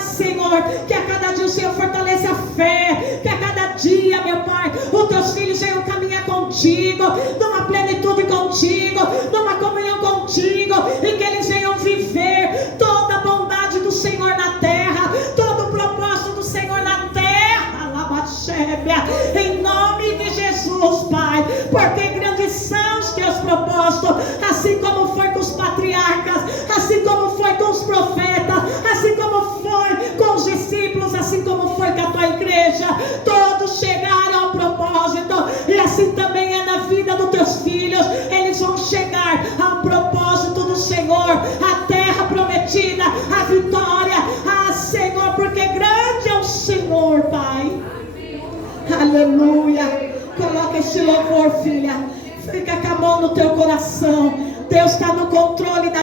Senhor, que a cada dia o Senhor fortaleça a fé, que a cada dia, meu Pai, os teus filhos venham caminhar contigo, numa plenitude contigo, numa comunhão contigo, e que eles venham viver toda a bondade do Senhor na terra, todo o propósito do Senhor na terra, em nome de Jesus, Pai, porque grandes são os teus propósitos, assim como foi com os patriarcas, assim como foi com os profetas, assim como foi com os discípulos, assim como foi com a tua igreja. Todos chegaram ao propósito, e assim também é na vida dos teus filhos. Eles vão chegar ao propósito do Senhor, a terra prometida, a vitória. Senhor, porque grande é o Senhor, Pai. Aleluia. Coloca este louvor, filha. Fica com a mão no teu coração. Deus está no controle da